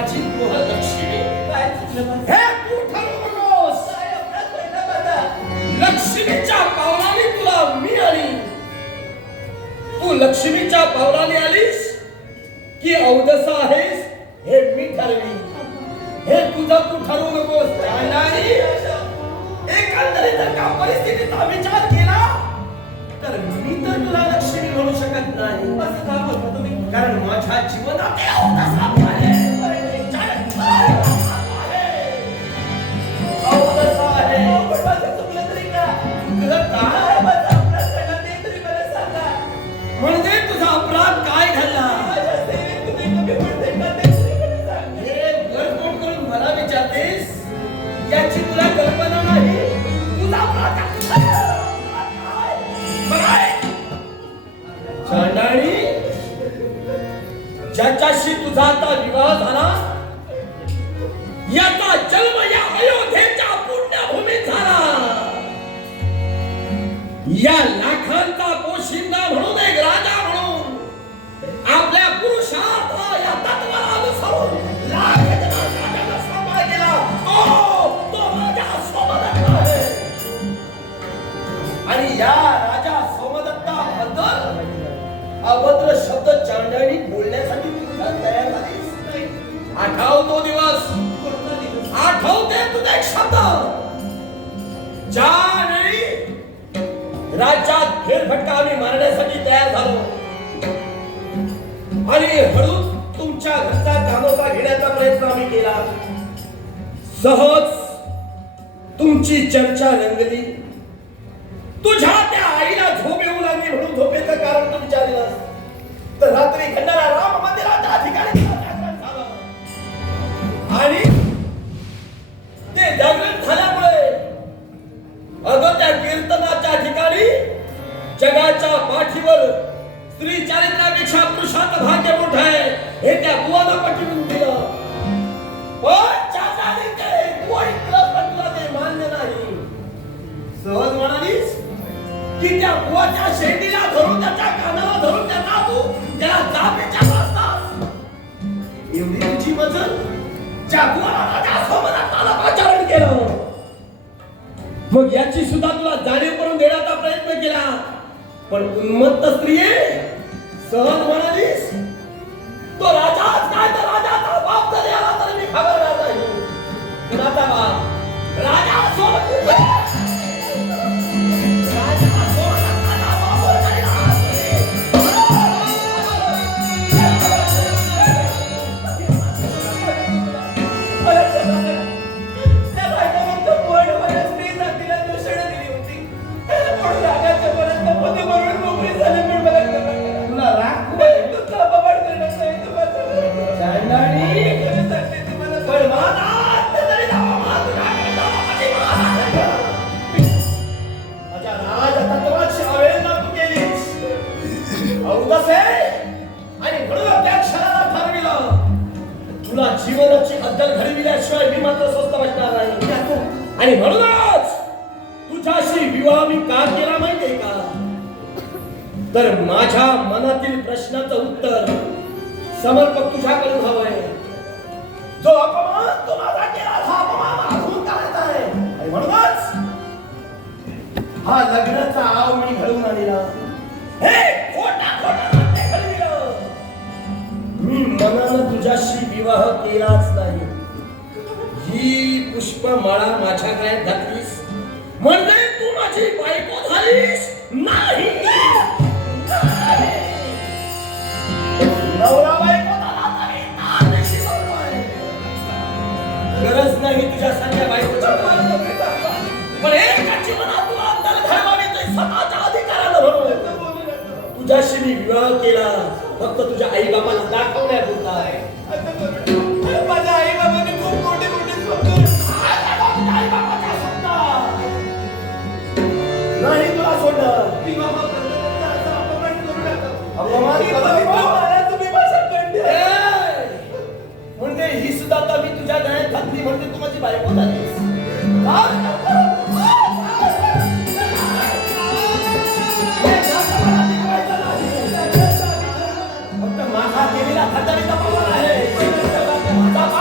माझी गृहलक्ष्मी काय चुकलं हे तू ठरवू नकोस. लक्ष्मीच्या पावलाने तुला मी आणि तू लक्ष्मीच्या पावलाने आलीस की अवदसा आहेस हे मी ठरवी. हे तुझं तू ठरवू नकोस. नाही एकंदरीत जर का परिस्थितीचा विचार केला तर मी तर तुला लक्ष्मी म्हणू शकत नाही. असं का बोलता तुम्ही? कारण माझ्या जीवनात अवदसा आहे. अवदसा आहे. पण माझं चुकलं तरी का? तुझं काय? काय माझा अपराध घडला ते तरी मला सांगा. म्हणजे तुझा अपराध काय घडला माझ्या सेवेत तुम्ही कमी पडते का ते तरी मला सांगा. हे वरपोट करून मला विचारतेस याची तुला कल्पना नाही. तुझा अपराध काय? बघाय चांडाळी ज्याच्याशी तुझा आता विवाह झाला याचा जन्म या अयोध्येच्या पुण्यभूमीत झाला. या लाखांचा पोशिंदा म्हणून एक राजा म्हणून आपल्या पुरुषार्थ या तत्वाला अनुसरून लाख राजाला सांभाळ केला. तो राजा सोमदत्त आहे. आणि या राजा सोमदत्ताबद्दल अभद्र शब्द चांडाळी बोलण्यासाठी तू तयार झालीस. आठवतो दिवस, कोणता दिवस? आठवते तुझा एक शब्द ज्या वेळी राज्यात फेरफटका आम्ही मारण्यासाठी तयार झालो आणि हळूच तुमच्या घरचा कामोबा घेण्याचा प्रयत्न आम्ही केला. सहज तुमची चर्चा रंगली. तुझ्या त्या आईला झोप येऊ लागली म्हणून झोपेचं कारण तू विचारलंस. तर रात्री घडणाऱ्या राम मंदिराच्या ठिकाणी जागरण झालं आणि ते जागरण झाल्यामुळे अगं त्या कीर्तनाच्या ठिकाणी जगाच्या पाठीवर स्त्री चारित्र्यापेक्षा पुरुषाचं भाग्य मोठं आहे हे त्या बुवाला पटवून दिलं. पण चाचाने ते बुवा इतकं पण तुला ते मान्य नाही. सहज म्हणालीस की त्या बुवाच्या शेंडीला धरून त्याच्या कानाला धरून त्याला जापेच्या वाजतास एवढी तुझी मजल ज्या बुवाला राजा सोमदत्ताला पाचारण केलं. मग याची सुद्धा तुला जाणीव करून देण्याचा प्रयत्न केला. पण उन्मत्त स्त्रिये सहज म्हणालीस तो राजाच काय तर राजाचा बाप जरी आला तरी मी खबरदार नाही. कुणाचा बाप? राजा सोमदत्त. त्या बायकोमध्ये पोट मला स्त्री जातीला दूषण दिली होती. म्हणून रागाच्या भरात मध्ये मरून मोकळी झाली. पण मला कळलं. तुला राग तुझा अपमान करण्यात नाही. तू माझं चांडाळी खरं सांगते ती मला पण माझा तरी दावा तुझ्या माझ्या राजतत्वाची अवहेलना तू केलीस. अवदसे आणि म्हणून त्या क्षणाला ठरविलं तुला जीवनाची अद्दल घडविल्याशिवाय मी मात्र स्वस्त बसणार नाही. आणि म्हणूनच तुझ्याशी विवाह मी का केला माहितीये का? तर माझ्या मनातील प्रश्नाचं उत्तर समर्पक तुझ्याकडून हवंय. जो अपमान तू माझा केला हा अपमान अजून करायचा आहे. आणि म्हणूनच हा लग्नाचा आव मी घडवून आणला. हे खोटा नाट्य घडविलं. मी मनानं तुझ्याशी विवाह केलाच नाही. ही पुष्पमाळा माझ्या गळ्यात घातलीस म्हणजे तू माझी बायको झालीस नाही. नवरा बायको झाला तरी नानशी बनवाय. गरज नाही तुझ्यासारख्या बायकोची. पण एका जीवनात तुला अंतर घडवावी ते स्वतःच्या अधिकारानं म्हणून तुझ्याशी मी विवाह केला फक्त तुझ्या आई बाबाला दाखवण्यापुरता. माझ्या आई बाबांनी खूप मोठे मोठे स्वप्न आई बाबाच्या स्वप्नात नाही तुला सोडणार. ती बाबा असा अपमान करू नका. अपमान ती करू बाबा नका. मला तुम्ही भाषण करते. म्हणजे ही सुद्धा आता मी तुझ्या गळ्यात घातली म्हणजे तू माझी बायको झालीस. फक्त माझा केलेला खतरीचा पवार आहे. माझा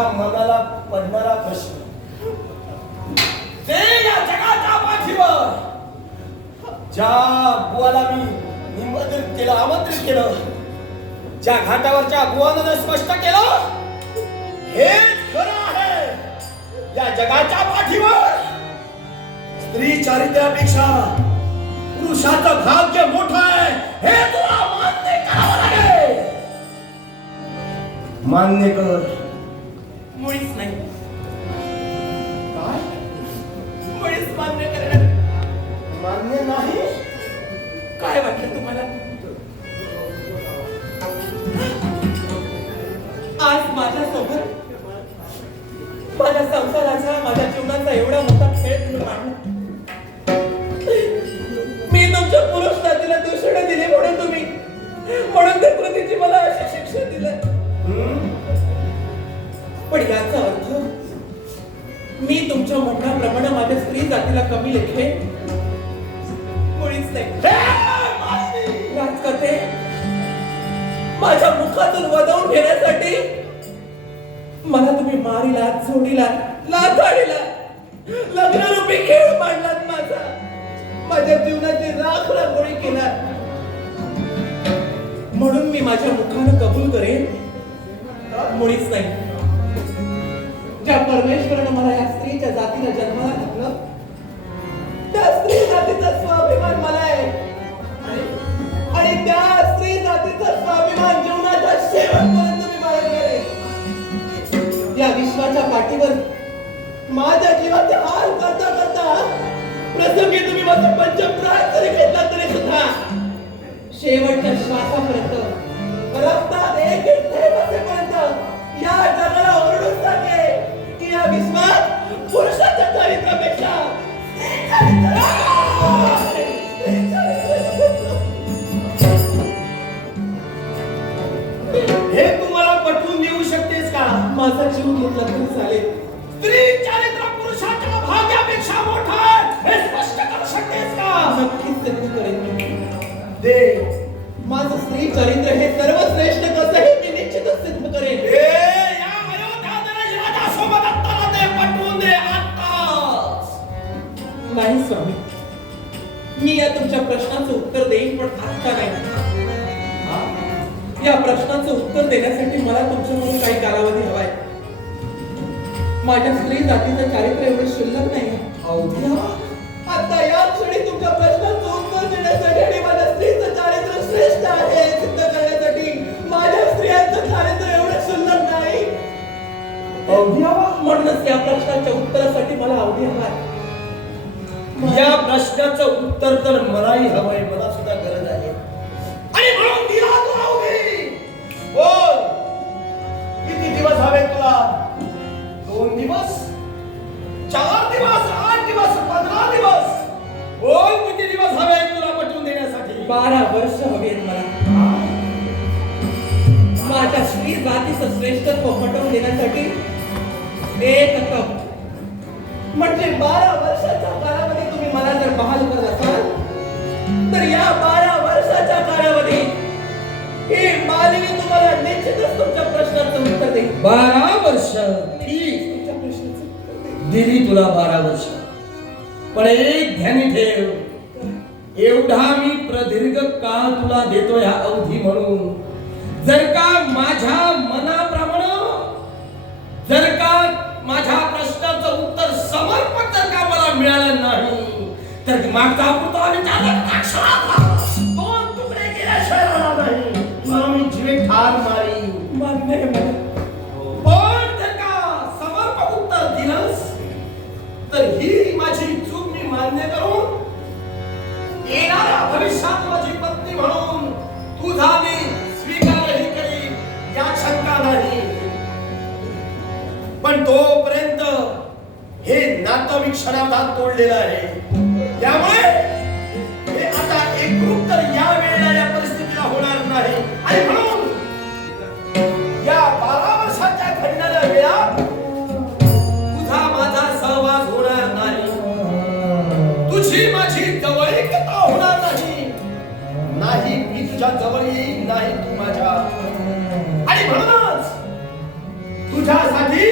माझ्या मनाला पडणारा प्रश्न, ते या जगाच्या पाठीवर ज्या बुवाला मी निमंत्रित केलं, आमंत्रित केलं, ज्या घाटावरच्या बुवानं स्पष्ट केलं, हेच खरं आहे. या जगाच्या पाठीवर स्त्री चारित्र्यापेक्षा पुरुषाचं भाग्य मोठं आहे, हे तुला मान्य करावं लागेल. मान्य कर. मुळीच नाही. काय? मुळीच मान्य करणार. मान्य नाही? काय वाटलं तुम्हाला? आज माझ्यासोबत माझ्या संसाराचा, माझ्या जीवनाचा एवढा मोठा खेळ तुम्ही मांडला. मी तुमच्या पुरुष जातीला दूषण दिली म्हणून त्या कृतीची मला अशी शिक्षा दिली. पण याचा अर्थ मी तुमच्या म्हणण्याप्रमाणे माझ्या स्त्री जातीला कमी लेखे मुळीच नाही. राजकथे माझ्या मुखातून वदवून घेण्यासाठी मला तुम्ही मारिला, झोडीला, लाथाडीला, लग्नरूपी खेळ मांडलात. माझ्या जीवनाची राख रांगोळी केला. म्हणून मी माझ्या मुखानं कबूल करेन, मुळीच नाही. ज्या परमेश्वरानं मला या स्त्रीच्या जातीला जन्माला घातलं, त्या स्त्री जातीचा स्वाभिमान मला आहे. आणि त्या स्त्री जातीचा स्वाभिमान जीवनाच्या शेवटपर्यंत मी बाळगणार आहे. या विश्वाच्या पाठीवर माझ्या जीवाचे हाल करता करता प्रसंगी तुम्ही माझं पंचप्राण जरी घेतला तरी सुद्धा शेवटच्या श्वासापर्यंत, रक्तात एक एक थेंब असेपर्यंत या जगाला ओरडून सांगे की या विश्वात पुरुषाच्या चारित्र्यापेक्षा हे तुम्हाला पटवून देऊ शकतेस का? माझा जीव घेतला तरी चालेल. स्त्री चारित्र्य पुरुषाच्या भाग्यापेक्षा मोठा आहे, हे स्पष्ट करू शकतेस का? नक्कीच सिद्ध करेन मी. दे. माझं स्त्री चरित्र हे सर्वश्रेष्ठ कसं हे मी निश्चितच सिद्ध करेन. या अयोध्याधीश राजासोबत आत्ताला ते पटवून दे, आत्ताच. नाही स्वामी, मी या तुमच्या प्रश्नाचं उत्तर देईन, पण आत्ता नाही. या प्रश्नाचं उत्तर देण्यासाठी मला तुमच्याकडून काही कालावधी हवाय. माझ्या स्त्री जातीचं चारित्र्य एवढं शिल्लक नाही. आता या क्षणी तुमच्या प्रश्नाचं उत्तर देण्यासाठी आणि माझ्या स्त्रीचं चारित्र्य श्रेष्ठ आहे हे सिद्ध करण्यासाठी माझ्या स्त्रियांचं चारित्र्य एवढं शिल्लक नाही. म्हणूनच या प्रश्नाच्या उत्तरासाठी मला अवधी हवाय. या प्रश्नाचं उत्तर तर मलाही हवंय, मला सुद्धा गरज आहे. आणि म्हणून दिला तुला उभी. बोल, किती दिवस हवे तुला? 2 दिवस, 4 दिवस, 8 दिवस, 15 दिवस? बोल, किती दिवस हवे तुला पटवून देण्यासाठी? 12 वर्ष हवेत मला. माझ्या स्त्री जातीचं श्रेष्ठत्व पटवून देण्यासाठी एक तप म्हणजे 12 वर्षाच्या कालावधी तुम्ही मला जर बहाल करत असाल तर या 12 वर्षाच्या कालावधीत ही मालिनी तुम्हाला निश्चितच तुमच्या प्रश्नाचं उत्तर देईल. 12 वर्ष? ठीक, तुमच्या प्रश्नाचं उत्तर देईल. दिली तुला 12 वर्ष. पण एक ध्यानी ठेव, एवढा मी प्रदीर्घ काळ तुला देतो ह्या अवधी म्हणून. जर का माझ्या मनाप्रमाणे, जर का माझ्या प्रश्नाचं उत्तर समर्पक जर का मला मिळालं नाही तर मागचा पुतळा विचारला 2 तुकडे केल्याशिवाय राहणार नाही. तुला मी जीवे ठार मारी. मान्य आहे मला. पण जर का समर्पक उत्तर दिलंस तर ही माझी चूक मी मान्य करून येणाऱ्या भविष्यात माझी पत्नी म्हणून तुझा मी स्वीकारही करीन, यात शंका नाही. पण तोपर्यंत हे नातं मी क्षणार्धात तोडलेलं आहे. त्यामुळे हे आता एकरूप तर या वेळेला या परिस्थितीला होणार नाही. आणि म्हणून या 12 वर्षाच्या घडणाऱ्या वेळात तुझा माझा सहवास होणार नाही, तुझी माझी जवळीकता होणार नाही. नाही मी तुझ्या जवळ येईन, नाही तू माझ्या. आणि म्हणूनच तुझ्यासाठी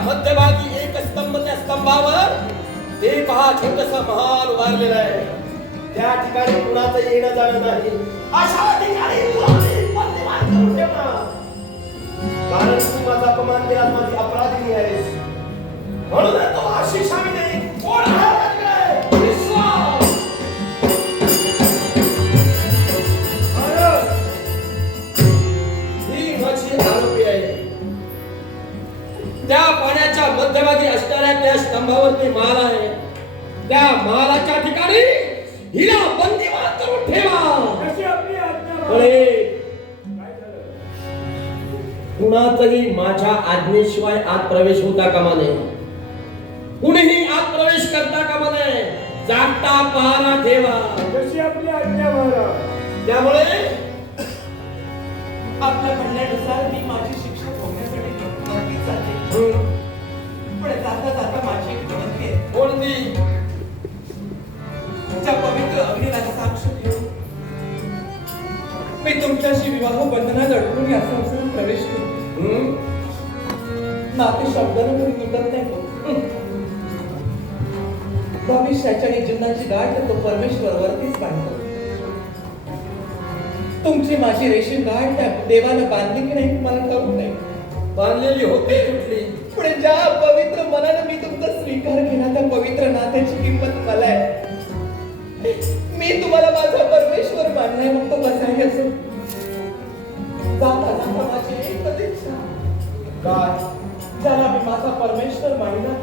मध्यभागी एक स्तंभ, त्या स्तंभावर ते पहा छोटस महाल उभारलेलं आहे. त्या ठिकाणी कुणाचं येणं जाणं नाही. अशा ठिकाणी तुम्ही मध्यभागी करून ठेवा. कारण तू माझा अपमान केला, माझी अपराधी आहेस, म्हणून तो आशिष आम्ही नाही. कोण आहे माझ्याकडे? विश्वास. ही माझी आरोपी आहे. त्या पाण्याच्या मध्यभागी असणाऱ्या त्या स्तंभावरती माल आहे. त्या मालाच्या ठिकाणी हिला बंदिवान करून ठेवा. कुणातरी माझ्या आज्ञेशिवाय आत प्रवेश होता कामा नये. कुणीही आत प्रवेश करता कामा नये. जागता पहारा ठेवा. त्यामुळे आपल्या म्हणण्यानुसार मी माझी शिक्षा भोगण्यासाठी नक्कीच चालले. पण जाता जाता माझी एक विनंती आहे. कोणती? त्या पवित्र अग्नीला साक्ष घेऊन मी तुमच्याशी विवाह बंधनात अडकून या संसारात प्रवेश केला. नाते शब्दानं कोणी तुटत नाही. भविष्याच्या आणि जीवनाची गाठ तो परमेश्वर वरतीच बांधतो. तुमची माझी रेशीम गाठ त्या देवानं बांधली की नाही मला ठाऊक नाही. बांधलेली होते कुठली? पण ज्या पवित्र मनानं मी तुमचा स्वीकार केला त्या पवित्र नात्याची किंमत मला आहे. मी तुम्हाला माझा परमेश्वर मानलाय, मग तो कसाही असो. जाता जाता माझी एकच इच्छा, काय? ज्याला मी माझा परमेश्वर मानला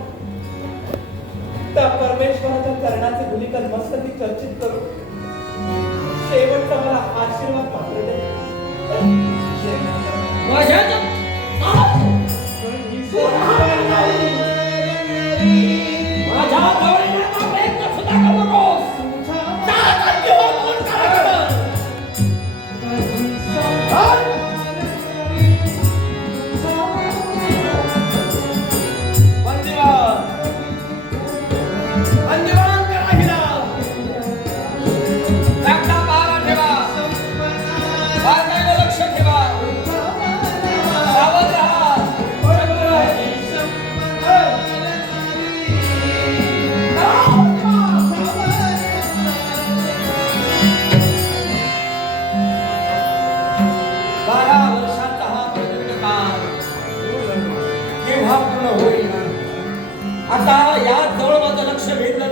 त्या परमेश्वराच्या चरणाचे धुलिकन मस्तकी चर्चित करू. शेवटचा मला आशीर्वाद मात्र दे. माझ्या जवळ येण्याचा प्रयत्न सुद्धा करू नकोस. आता या जवळ माझं लक्ष भेटलं